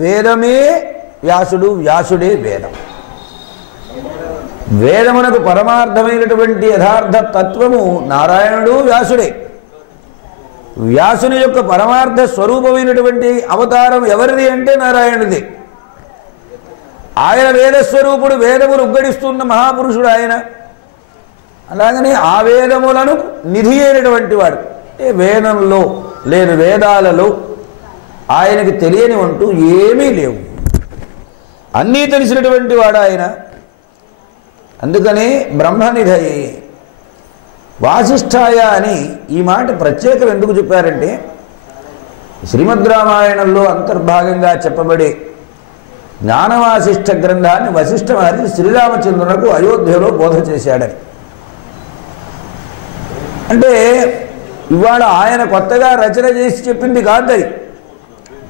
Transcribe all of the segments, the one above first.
వేదమే వ్యాసుడు వ్యాసుడే వేదం. వేదమునకు పరమార్థమైనటువంటి యథార్థ తత్వము నారాయణుడు వ్యాసుడే. వ్యాసుని యొక్క పరమార్థ స్వరూపమైనటువంటి అవతారం ఎవరిది అంటే నారాయణుడిది ఆయన వేదస్వరూపుడు వేదములు ఉగ్గడిస్తున్న మహాపురుషుడు ఆయన. అలాగనే ఆ వేదములను నిధి అయినటువంటి వాడు. అంటే వేదంలో లేదు వేదాలలో ఆయనకి తెలియని అంటూ ఏమీ లేవు. అన్నీ తెలిసినటువంటి వాడు ఆయన. అందుకనే బ్రహ్మనిధయే వాసిష్ఠాయ అని ఈ మాట ప్రత్యేకం ఎందుకు చెప్పారంటే శ్రీమద్ రామాయణంలో అంతర్భాగంగా చెప్పబడే జ్ఞానవాసిష్ఠ గ్రంథాన్ని వశిష్ఠ మహర్షి శ్రీరామచంద్రునకు అయోధ్యలో బోధ చేశాడని. అంటే ఇవాళ ఆయన కొత్తగా రచన చేసి చెప్పింది కాదు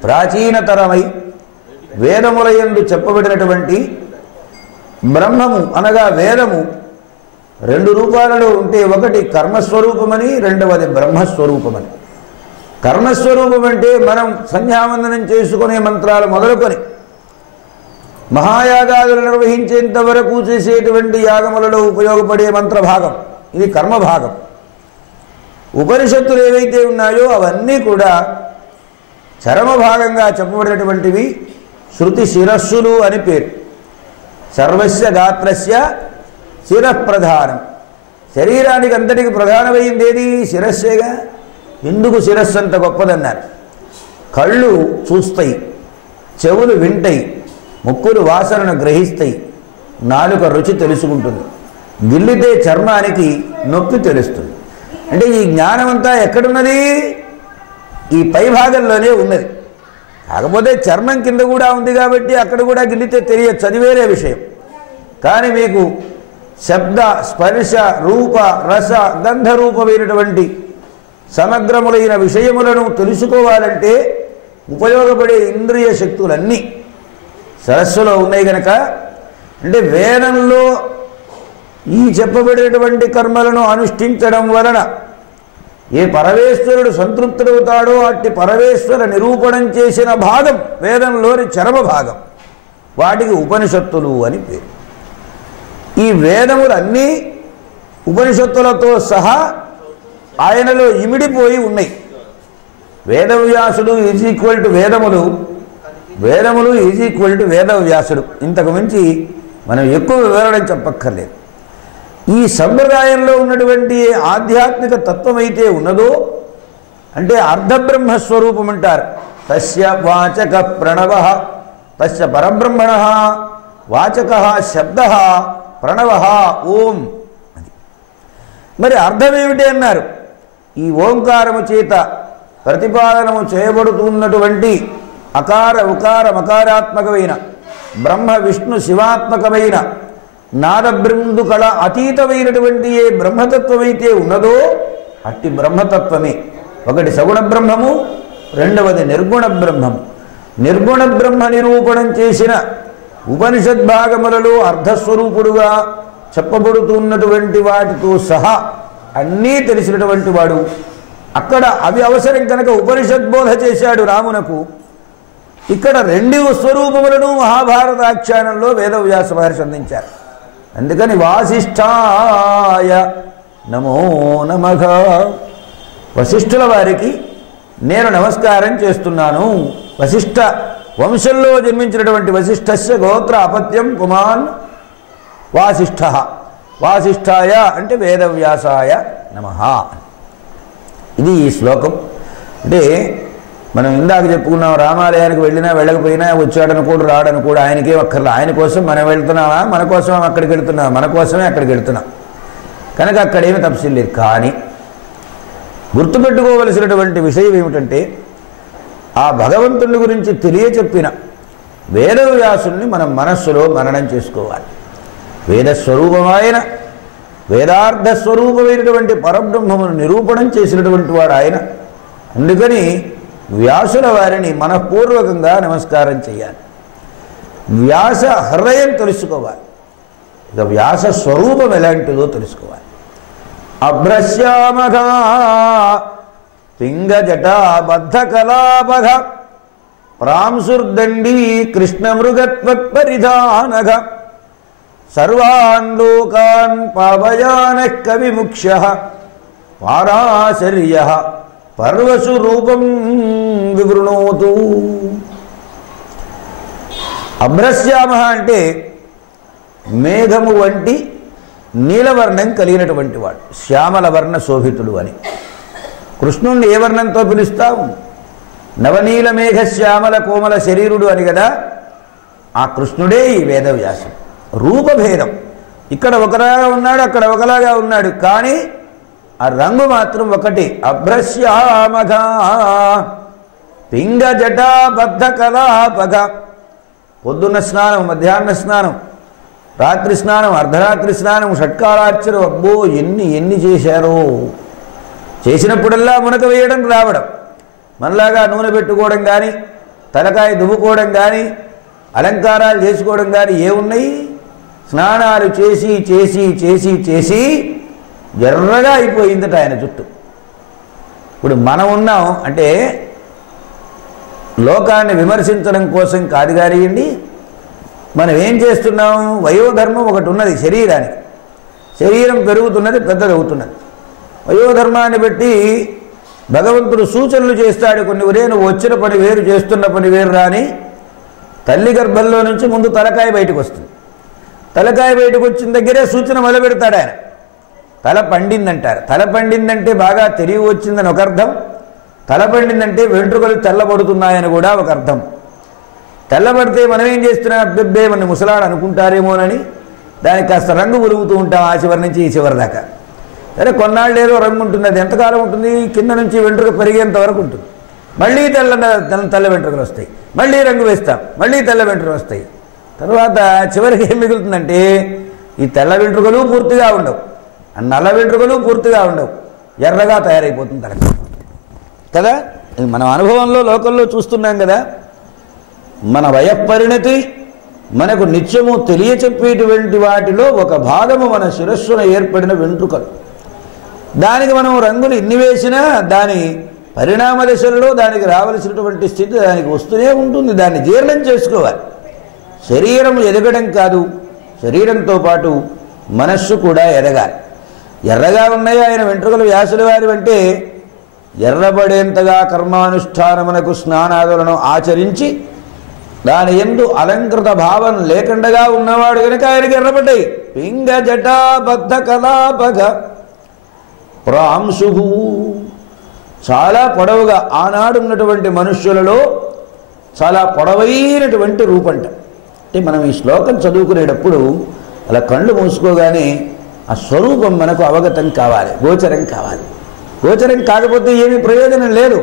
ప్రాచీనతరమై వేదములయందు చెప్పబడినటువంటి బ్రహ్మము అనగా వేదము రెండు రూపాలలో ఉంటే ఒకటి కర్మస్వరూపమని రెండవది బ్రహ్మస్వరూపమని. కర్మస్వరూపం అంటే మనం సంధ్యావందనం చేసుకునే మంత్రాలు మొదలుకొని మహాయాగాదులు నిర్వహించేంత వరకు చేసేటువంటి యాగములలో ఉపయోగపడే మంత్రభాగం ఇది కర్మభాగం. ఉపనిషత్తులు ఏవైతే ఉన్నాయో అవన్నీ కూడా చరమభాగంగా చెప్పబడినటువంటివి శృతి శిరస్సులు అని పేరు. సర్వస్య గాత్రస్య శిరప్రధానం. శరీరానికి అంతటికి ప్రధానమైంది ఏది శిరస్సేగా? ఎందుకు శిరస్సు అంత గొప్పదన్నారు? కళ్ళు చూస్తాయి చెవులు వింటాయి ముక్కులు వాసనను గ్రహిస్తాయి నాలుక రుచి తెలుసుకుంటుంది. గిల్లితే చర్మానికి నొప్పి తెలుస్తుంది. అంటే ఈ జ్ఞానం అంతా ఎక్కడున్నది? ఈ పై భాగంలోనే ఉన్నది. కాకపోతే చర్మం కింద కూడా ఉంది కాబట్టి అక్కడ కూడా గిల్లితే తెలియచ్చు అది వేరే విషయం. కానీ మీకు శబ్ద స్పర్శ రూప రస గంధరూపమైనటువంటి సమగ్రములైన విషయములను తెలుసుకోవాలంటే ఉపయోగపడే ఇంద్రియ శక్తులన్నీ సరస్సులో ఉన్నాయి గనక. అంటే వేదంలో ఈ చెప్పబడేటువంటి కర్మలను అనుష్ఠించడం వలన ఏ పరమేశ్వరుడు సంతృప్తుడవుతాడో అట్టి పరమేశ్వర నిరూపణం చేసిన భాగం వేదంలోని చరమ భాగం. వాటికి ఉపనిషత్తులు అని పేరు. ఈ వేదములన్నీ ఉపనిషత్తులతో సహా ఆయనలో ఇమిడిపోయి ఉన్నాయి. వేదవ్యాసుడు ఈజ్ ఈక్వల్ టు వేదములు వేదములు ఈజ్ ఈక్వల్ టు వేదవ్యాసుడు. ఇంతకు మించి మనం ఎక్కువ వివరణ చెప్పక్కర్లేదు. ఈ సంప్రదాయంలో ఉన్నటువంటి ఆధ్యాత్మిక తత్వం అయితే ఉన్నదో అంటే అర్ధబ్రహ్మస్వరూపం అంటారు తస్య వాచక ప్రణవ తస్య పరబ్రహ్మణ వాచక శబ్ద ప్రణవ ఓం అది. మరి అర్థమేమిటి అన్నారు? ఈ ఓంకారము చేత ప్రతిపాదనము చేయబడుతున్నటువంటి అకార ఉకార మకారాత్మకమైన బ్రహ్మ విష్ణు శివాత్మకమైన నాదబృందు కళ అతీతమైనటువంటి ఏ బ్రహ్మతత్వమైతే ఉన్నదో అట్టి బ్రహ్మతత్వమే ఒకటి సగుణ బ్రహ్మము రెండవది నిర్గుణ బ్రహ్మము నిర్గుణ బ్రహ్మ నిరూపణం చేసిన ఉపనిషద్భాగములలో అర్ధస్వరూపుడుగా చెప్పబడుతున్నటువంటి వాటితో సహా అన్నీ తెలిసినటువంటి వాడు అక్కడ అవి అవసరం కనుక ఉపనిషద్బోధ చేశాడు రామునకు ఇక్కడ రెండు స్వరూపములను మహాభారతాఖ్యానంలో వేదవ్యాస మహర్షి అందించారు అందుకని వాసిష్ఠాయ నమో నమః. వశిష్ఠుల వారికి నేను నమస్కారం చేస్తున్నాను. వశిష్ఠ వంశంలో జన్మించినటువంటి వశిష్ఠస్య గోత్ర అపత్యం పుమాన్ వాసిష్ఠ. వాసిష్ఠాయ అంటే వేదవ్యాసాయ నమ. ఇది ఈ శ్లోకం. అంటే మనం ఇందాక చెప్పుకున్నాం రామాలయానికి వెళ్ళినా వెళ్ళకపోయినా వచ్చాడనుకోడు కూడా కూడా ఆయనకే ఒక్కర్లా. ఆయన కోసం మనం వెళ్తున్నామా? మన కోసం అక్కడికి వెళ్తున్నాం? మన కోసమే అక్కడికి వెళ్తున్నాం. కనుక అక్కడేమి తప్సిల్ లేదు. కానీ గుర్తుపెట్టుకోవలసినటువంటి విషయం ఏమిటంటే ఆ భగవంతుని గురించి తెలియచెప్పిన వేదవ్యాసుని మనం మనస్సులో మననం చేసుకోవాలి. వేదస్వరూపమైన వేదార్థస్వరూపమైనటువంటి పరబ్రహ్మమును నిరూపణం చేసినటువంటి వాడు ఆయన. అందుకని వ్యాసుల వారిని మనఃపూర్వకంగా నమస్కారం చేయాలి. వ్యాస హృదయం తెలుసుకోవాలి. ఇక వ్యాస స్వరూపం ఎలాంటిదో తెలుసుకోవాలి. అభ్రశ్యామఘ పింగజట బద్ధ కలాపఘ ప్రాంసుర్దండీ కృష్ణమృగత్వపరిధానఘ సర్వాన్ లోకాన్ పావయాన కవిముక్ష పారాశర్య. పర్వసు రూపం వివృణోతు. అభ్రశ్యామ అంటే మేఘము వంటి నీలవర్ణం కలిగినటువంటి వాడు శ్యామల వర్ణ శోభితుడు అని. కృష్ణుణ్ణి ఏ వర్ణంతో పిలుస్తావు నవనీల మేఘ శ్యామల కోమల శరీరుడు అని కదా? ఆ కృష్ణుడే ఈ వేదవ్యాసం. రూపభేదం. ఇక్కడ ఒకలాగా ఉన్నాడు అక్కడ ఒకలాగా ఉన్నాడు. కానీ ఆ రంగు మాత్రం ఒకటి. అభ్రశ్యామఘ పింగ జటాబద్ధ కళాపఘ పొద్దున్న స్నానం మధ్యాహ్న స్నానం రాత్రి స్నానం అర్ధరాత్రి స్నానం షట్కాలార్చన అబ్బో ఎన్ని ఎన్ని చేశారో. చేసినప్పుడల్లా మునక వేయడం రావడం. మనలాగా నూనె పెట్టుకోవడం కానీ తలకాయ దువ్వుకోవడం కానీ అలంకారాలు చేసుకోవడం కానీ ఏమున్నాయి స్నానాలు చేసి చేసి చేసి చేసి ఎర్రగా అయిపోయిందట ఆయన జుట్టు. ఇప్పుడు మనం ఉన్నాం అంటే లోకాన్ని విమర్శించడం కోసం కాదు కానివ్వండి మనం ఏం చేస్తున్నాం? వయోధర్మం ఒకటి ఉన్నది శరీరానికి. శరీరం పెరుగుతున్నది పెద్దదవుతున్నది. వయోధర్మాన్ని బట్టి భగవంతుడు సూచనలు చేస్తాడు కొన్ని ఉరే నువ్వు వచ్చిన పని వేరు చేస్తున్న పని వేరు రాని తల్లి గర్భంలో నుంచి ముందు తలకాయ బయటకు వస్తుంది. తలకాయ బయటకు వచ్చిన దగ్గరే సూచన మొదలు పెడతాడు ఆయన. తల పండిందంటారు. తల పండిందంటే బాగా తెలివి వచ్చిందని ఒక అర్థం. తల పండిందంటే వెంట్రుకలు తెల్లబడుతున్నాయని కూడా ఒక అర్థం. తెల్లబడితే మనం ఏం చేస్తున్నాం? అబ్బెబ్బే మన ముసలాడు అనుకుంటారేమోనని దానికి కాస్త రంగు ఉరుగుతూ ఉంటాం ఆ చివరి నుంచి ఈ చివరి దాకా. సరే కొన్నాళ్ళు ఏదో రంగు ఉంటుంది. అది ఎంతకాలం ఉంటుంది? కింద నుంచి వెంట్రుక పెరిగేంత వరకు ఉంటుంది. మళ్ళీ తెల్ల తెల్ల తెల్ల వెంట్రుకలు వస్తాయి. మళ్ళీ రంగు వేస్తాం. మళ్ళీ తెల్ల వెంట్రుకలు వస్తాయి. తర్వాత చివరికి ఏం మిగులుతుందంటే ఈ తెల్ల వెంట్రుకలు పూర్తిగా ఉండవు. నల్ల వెంట్రుకలు పూర్తిగా ఉండవు. ఎర్రగా తయారైపోతుంది తలక. కదా? మన మనం అనుభవంలో లోకల్లో చూస్తున్నాం కదా? మన వయపరిణతి మనకు నిత్యము తెలియచెప్పేటువంటి వాటిలో ఒక భాగము మన శిరస్సున ఏర్పడిన వెంట్రుకలు. దానికి మనం రంగులు ఎన్ని వేసినా దాని పరిణామ దశలలో దానికి రావలసినటువంటి స్థితి దానికి వస్తూనే ఉంటుంది. దాన్ని జీర్ణం చేసుకోవాలి. శరీరం ఎదగడం కాదు. శరీరంతో పాటు మనస్సు కూడా ఎదగాలి. ఎర్రగా ఉన్నాయి ఆయన వెంట్రుకలు వ్యాసుల వారి అంటే ఎర్రబడేంతగా కర్మానుష్ఠానమునకు స్నానాదులను ఆచరించి దాని ఎందు అలంకృత భావం లేకుండగా ఉన్నవాడు కనుక ఆయనకి ఎర్రబడ్డాయి. పింగ జటాబద్ధ కలాపగ ప్రాంశు చాలా పొడవుగా ఆనాడున్నటువంటి మనుష్యులలో చాలా పొడవైనటువంటి రూపంట. అంటే మనం ఈ శ్లోకం చదువుకునేటప్పుడు అలా కళ్ళు మూసుకోగానే ఆ స్వరూపం మనకు అవగతం కావాలి గోచరం కావాలి. గోచరం కాకపోతే ఏమి ప్రయోజనం లేదు.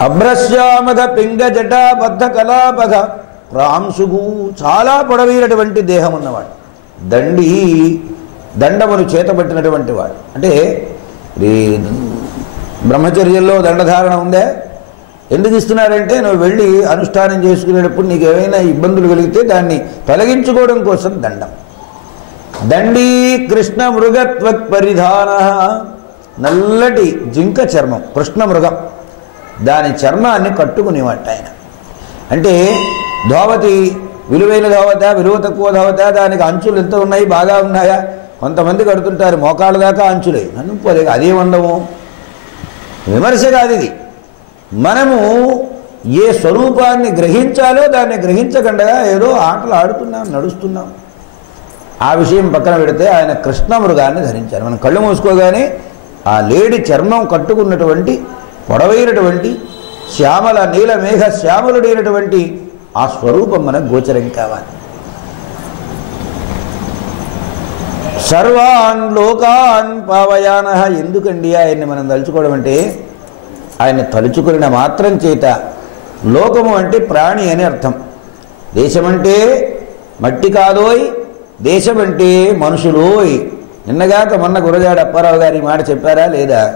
అభ్రశ్యామధ పింగ జటాబద్ధ కళాపథ ప్రాంశుగు చాలా పొడవైనటువంటి దేహం ఉన్నవాడు. దండి దండమును చేతబట్టినటువంటి వాడు. అంటే బ్రహ్మచర్యంలో దండధారణ ఉందే? ఎందుకు ఇస్తున్నారంటే నువ్వు వెళ్ళి అనుష్ఠానం చేసుకునేటప్పుడు నీకు ఏమైనా ఇబ్బందులు కలిగితే దాన్ని తొలగించుకోవడం కోసం దండం. దండీ కృష్ణ మృగత్వత్ పరిధాన. నల్లటి జింక చర్మం కృష్ణ మృగం. దాని చర్మాన్ని కట్టుకునేవాట ఆయన. అంటే ధోవతి విలువైన ధోవత విలువ తక్కువ ధోవత దానికి అంచులు ఎంత ఉన్నాయి బాగా ఉన్నాయా? కొంతమంది కడుతుంటారు మోకాళ్ళ దాకా అంచులే. నన్ను అదే ఉండము విమర్శ కాదు ఇది. మనము ఏ స్వరూపాన్ని గ్రహించాలో దాన్ని గ్రహించకుండా ఏదో ఆటలు ఆడుతున్నాం నడుస్తున్నాం. ఆ విషయం పక్కన పెడితే ఆయన కృష్ణ మృగాన్ని ధరించారు. మనం కళ్ళు మూసుకోగానే ఆ లేడి చర్మం కట్టుకున్నటువంటి పొడవైనటువంటి శ్యామల నీల మేఘ శ్యామలుడైనటువంటి ఆ స్వరూపం మనకు గోచరం కావాలి. సర్వాన్ లోకాన్ పావయాన. ఎందుకండి ఆయన్ని మనం తలుచుకోవడం అంటే ఆయన తలుచుకున్న మాత్రం చేత లోకము అంటే ప్రాణి అని అర్థం. దేశమంటే మట్టి కాదోయ్ దేశమంటే మనుషులోయ్. నిన్నగాక మొన్న గురజాడ అప్పారావు గారి మాట చెప్పారా లేదా?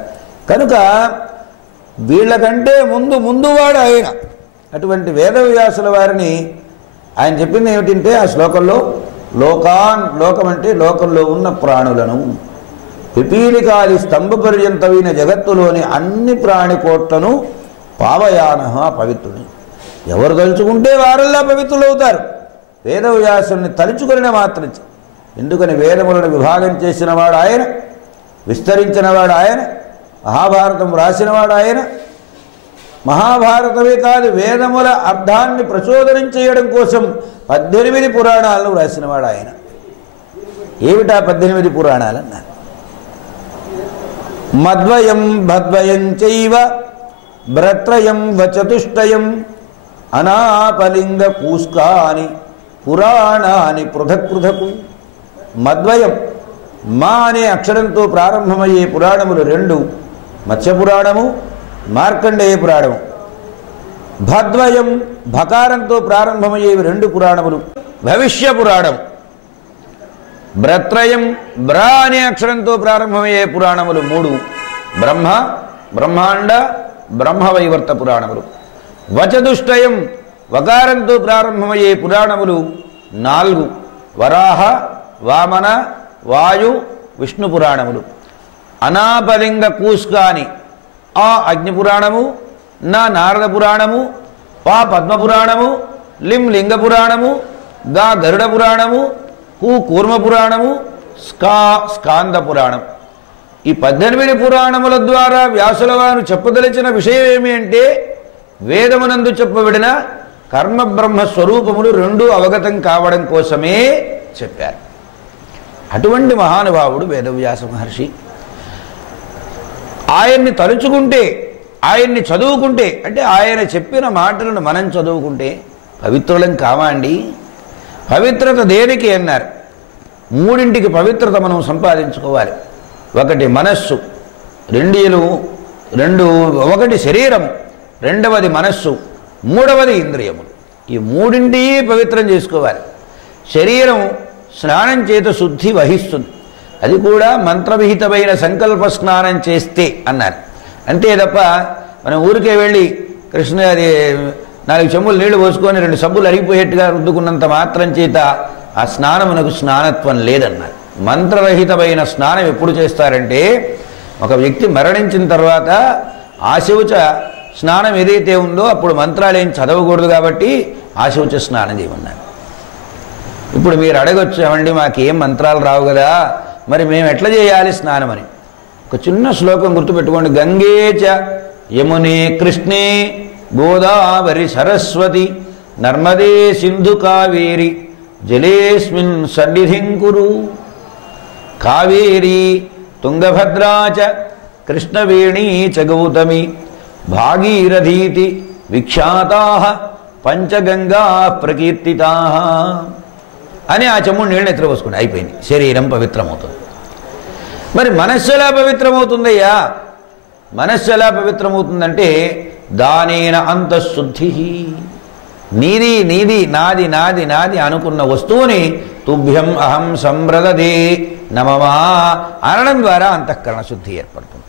కనుక వీళ్ళకంటే ముందు ముందువాడు ఆయన. అటువంటి వేదవ్యాసుల వారిని ఆయన చెప్పింది ఏమిటంటే ఆ శ్లోకంలో లోకాన్ లోకం అంటే లోకంలో ఉన్న ప్రాణులను. పిపీలికాది స్తంభ పర్యంతమైన జగత్తులోని అన్ని ప్రాణికోట్లను పావయాన పవిత్రుడు. ఎవరు తలుచుకుంటే వారల్లా పవిత్రులవుతారు. వేదవ్యాసుని తలుచుకునే మాత్రం ఎందుకని వేదములను విభాగం చేసినవాడు ఆయన? విస్తరించినవాడు ఆయన? మహాభారతం రాసినవాడు ఆయన? మహాభారతమే కాదు వేదముల అర్థాన్ని ప్రచోదనం చేయడం కోసం పద్దెనిమిది పురాణాలను రాసినవాడు ఆయన. ఏమిటా పద్దెనిమిది పురాణాలు అన్నారు మద్వయం భద్వయం చైవ భ్రత్రయం వచతుష్టయం అనాపలింగ కూస్కాని పురాణాని పృథక్ పృథకు మద్వయం మా అనే అక్షరంతో ప్రారంభమయ్యే పురాణములు రెండు మత్స్యపురాణము మార్కండేయ పురాణము. భద్వయం భకారంతో ప్రారంభమయ్యేవి రెండు పురాణములు. భవిష్య పురాణం. బ్రత్రయం బ్ర అనే అక్షరంతో ప్రారంభమయ్యే పురాణములు మూడు. బ్రహ్మ బ్రహ్మాండ బ్రహ్మవైవర్త పురాణములు. వచదుష్టయం వకారంతో ప్రారంభమయ్యే పురాణములు నాలుగు. వరాహ వామన వాయు విష్ణు పురాణములు. అనాపలింగ కూస్కాని. ఆ అగ్ని పురాణము నా నారద పురాణము పా పద్మపురాణము లిం లింగ పురాణము గా గరుడ పురాణము కు పురాణము స్కా స్కాంద పురాణం ఈ పద్దెనిమిది పురాణముల ద్వారా వ్యాసుల వారు చెప్పదలిచిన విషయం ఏమి అంటే వేదమునందు చెప్పబడిన కర్మ బ్రహ్మ స్వరూపములు రెండు అవగతం కావడం కోసమే చెప్పారు. అటువంటి మహానుభావుడు వేదవ్యాస మహర్షి. ఆయన్ని తలుచుకుంటే ఆయన్ని చదువుకుంటే అంటే ఆయన చెప్పిన మాటలను మనం చదువుకుంటే పవిత్రులం కావా అండి పవిత్రత దేనికి అన్నారు? మూడింటికి పవిత్రత మనం సంపాదించుకోవాలి. ఒకటి మనస్సు రెండీలు రెండు ఒకటి శరీరం రెండవది మనస్సు మూడవది ఇంద్రియములు. ఈ మూడింటి పవిత్రం చేసుకోవాలి. శరీరం స్నానం చేత శుద్ధి వహిస్తుంది. అది కూడా మంత్రవిహితమైన సంకల్ప స్నానం చేస్తే అన్నారు. అంతే తప్ప మనం ఊరికే వెళ్ళి కృష్ణ అది నాలుగు చెంబులు నీళ్ళు పోసుకొని రెండు సబ్బులు అరిగిపోయేట్టుగా రుద్దుకున్నంత మాత్రం చేత ఆ స్నానమునకు స్నానత్వం లేదన్నారు. మంత్రరహితమైన స్నానం ఎప్పుడు చేస్తారంటే ఒక వ్యక్తి మరణించిన తర్వాత ఆశౌచ స్నానం ఏదైతే ఉందో అప్పుడు మంత్రాలు ఏం చదవకూడదు కాబట్టి ఆశౌచ స్నానం చేయమన్నారు. ఇప్పుడు మీరు అడగొచ్చామండి మాకేం మంత్రాలు రావు కదా మరి మేము ఎట్లా చేయాలి స్నానం అని. ఒక చిన్న శ్లోకం గుర్తుపెట్టుకోండి. గంగేచ యమునే కృష్ణే గోదావరి సరస్వతి నర్మదే సింధు కావేరి జలేస్మిన్ సన్నిధింకురు కావేరీ తుంగభద్రా చ కృష్ణవేణీ చ గౌతమి భాగీరథీతి విఖ్యాతా పంచగంగా ప్రకీర్తితా. అని ఆ చెమ్ముడు నీళ్ళని ఎత్తుపోసుకుని అయిపోయింది. శరీరం పవిత్రమవుతుంది. మరి మనస్సు ఎలా పవిత్రమవుతుందయ్యా? మనస్సు ఎలా పవిత్రమవుతుందంటే దానేన అంతఃశుద్ధి. నీది నీది నాది నాది నాది అనుకున్న వస్తువుని తుభ్యం అహం సంబ్రదదే నమమా అనడం ద్వారా అంతఃకరణ శుద్ధి ఏర్పడుతుంది.